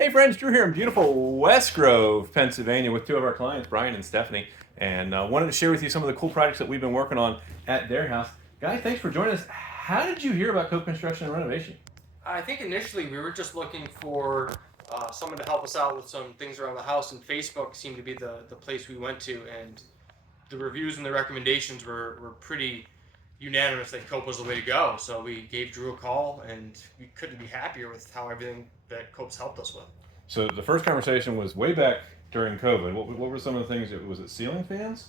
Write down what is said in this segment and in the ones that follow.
Hey friends, Drew here in beautiful West Grove, Pennsylvania with two of our clients, Brian and Stephanie, and wanted to share with you some of the cool projects that we've been working on at their house. Guys, thanks for joining us. How did you hear about Cope Construction and Renovation? I think initially we were just looking for someone to help us out with some things around the house, and Facebook seemed to be the place we went to, and the reviews and the recommendations were pretty unanimous that Cope was the way to go. So we gave Drew a call, and we couldn't be happier with how everything that Cope's helped us with. So the first conversation was way back during COVID. What were some of the things? Was it ceiling fans?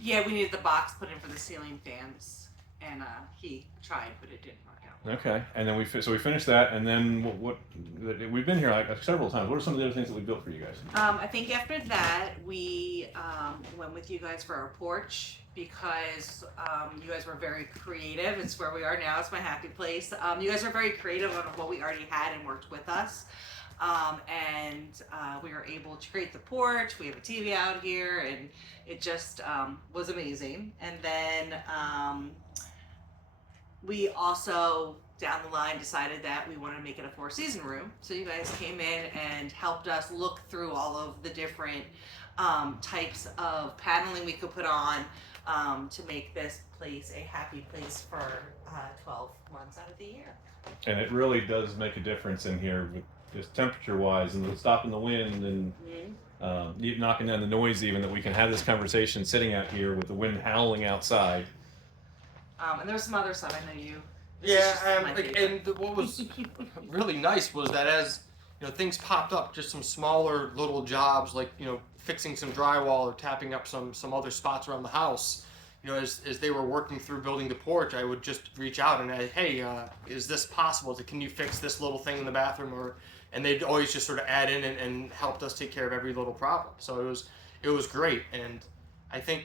Yeah, we needed the box put in for the ceiling fans, and he tried, but it didn't work out. Okay, and then we finished that, and then what we've been here like several times. What are some of the other things that we built for you guys? I think after that we went with you guys for our porch because you guys were very creative. It's where we are now. It's my happy place. You guys were very creative on what we already had and worked with us. We were able to create the porch. We have a TV out here, and it just was amazing. And then we also down the line decided that we wanted to make it a four-season room. So you guys came in and helped us look through all of the different types of paneling we could put on to make this place a happy place for 12 months out of the year. And it really does make a difference in here with just temperature-wise and stopping the wind and knocking down the noise, even that we can have this conversation sitting out here with the wind howling outside. And there's some other stuff I know you. What was really nice was that as things popped up, just some smaller little jobs like fixing some drywall or tapping up some other spots around the house. As they were working through building the porch, I would just reach out and hey, is this possible? Can you fix this little thing in the bathroom? And they'd always just sort of add in and helped us take care of every little problem. So it was great, and I think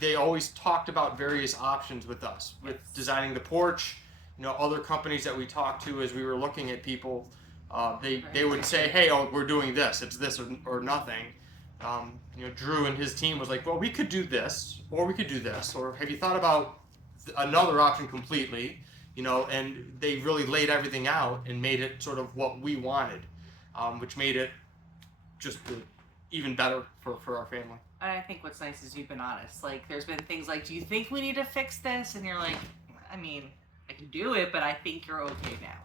they always talked about various options with us with designing the porch. Other companies that we talked to as we were looking at people, they would say, hey, we're doing this. It's this or nothing. Drew and his team was like, well, we could do this, or we could do this, or have you thought about another option completely? And they really laid everything out and made it sort of what we wanted, which made it just even better for our family. And I think what's nice is you've been honest. Like, there's been things like, do you think we need to fix this? And you're like, I mean, I can do it, but I think you're okay now.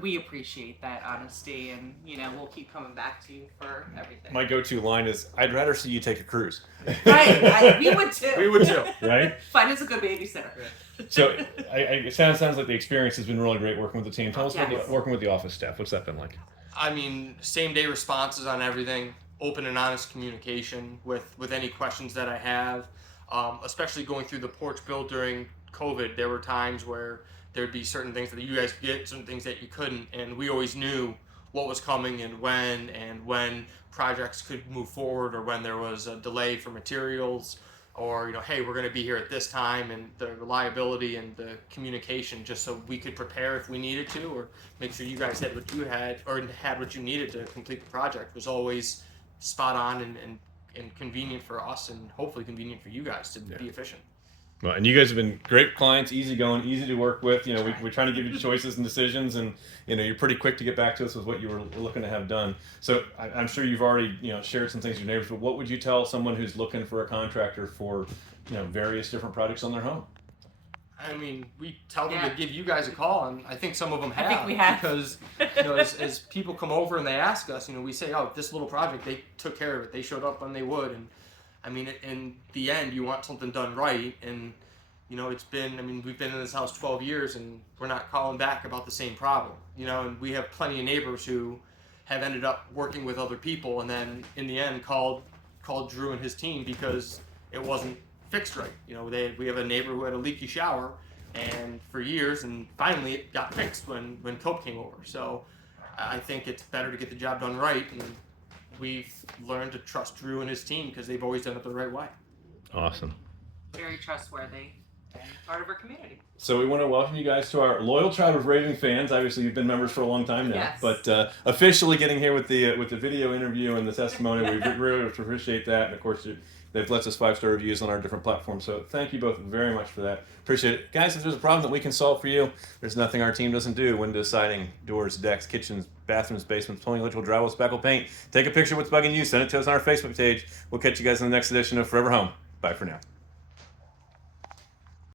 We appreciate that honesty, and we'll keep coming back to you for everything. My go-to line is, I'd rather see you take a cruise. Right, we would too. We would too. Right? Find us a good babysitter. So it sounds like the experience has been really great working with the team. Tell us about working with the office staff. What's that been like? I mean, same-day responses on everything, open and honest communication with any questions that I have, especially going through the porch build during COVID. There were times where there'd be certain things that you guys could get, certain things that you couldn't, and we always knew what was coming and when projects could move forward, or when there was a delay for materials, or hey, we're going to be here at this time, and the reliability and the communication, just so we could prepare if we needed to, or make sure you guys had what you had, or had what you needed to complete the project, was always spot on and convenient for us, and hopefully convenient for you guys to be efficient. Well, and you guys have been great clients, easygoing, easy to work with. We're trying to give you choices and decisions, and you're pretty quick to get back to us with what you were looking to have done. So I'm sure you've already shared some things with your neighbors. But what would you tell someone who's looking for a contractor for various different projects on their home? I mean, we tell them to give you guys a call, and I think some of them have. I think we have. Because as people come over and they ask us, we say, oh, this little project, they took care of it. They showed up when they would, and I mean, in the end, you want something done right, and we've been in this house 12 years, and we're not calling back about the same problem, and we have plenty of neighbors who have ended up working with other people, and then in the end called Drew and his team because it wasn't fixed right. We have a neighbor who had a leaky shower, and for years, and finally it got fixed when Cope came over. So I think it's better to get the job done right, and we've learned to trust Drew and his team because they've always done it the right way. Awesome. Very trustworthy. and part of our community. So we want to welcome you guys to our loyal tribe of Raving fans. Obviously, you've been members for a long time now, Yes. but officially getting here with the video interview and the testimony, we really appreciate that. And of course, they've left us 5-star reviews on our different platforms. So thank you both very much for that. Appreciate it, guys. If there's a problem that we can solve for you, there's nothing our team doesn't do. Windows, siding, doors, decks, kitchens, bathrooms, basements, plumbing, electrical, drywall, spackle, paint. Take a picture of what's bugging you. Send it to us on our Facebook page. We'll catch you guys in the next edition of Forever Home. Bye for now.